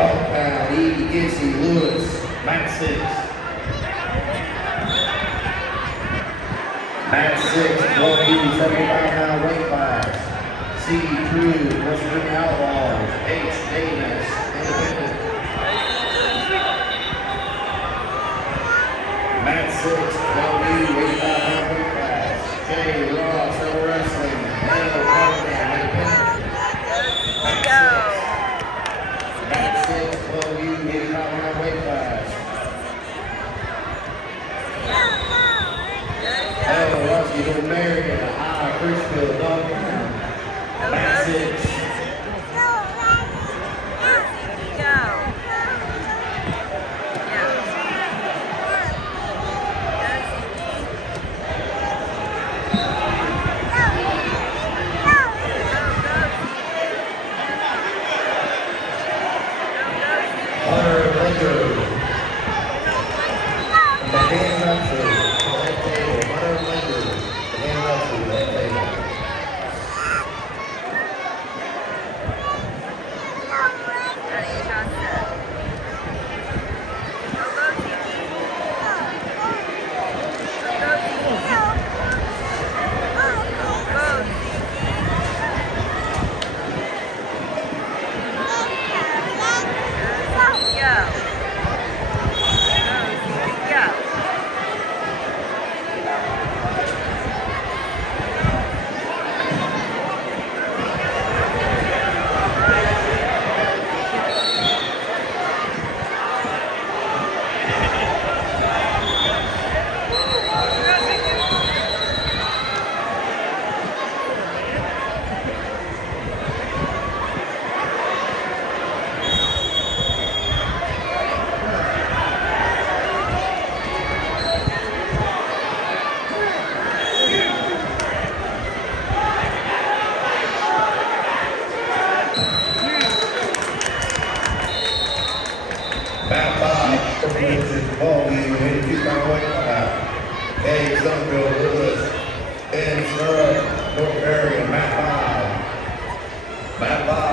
Dog E. Izzy Lewis, Mat 6. Mat 6, 12U, 75-pound weight class. C. Crew, West Virginia Outlaws. H. Davis, Independent. Mat 6, 12U, 85-pound weight class. J. Ross, Rebel Wrestling. L. Carter, Independent. Mat 6, 12U, 85-pound weight class. L. Rusty, Little Marion, I. Crisfield, Dog Pound. Mat 6. Hunter Linder. The hand wrestler, that table. Hunter Linder, the hand wrestler, that table. Mat 5, ball, 82-pound weight class. A. Sunfield,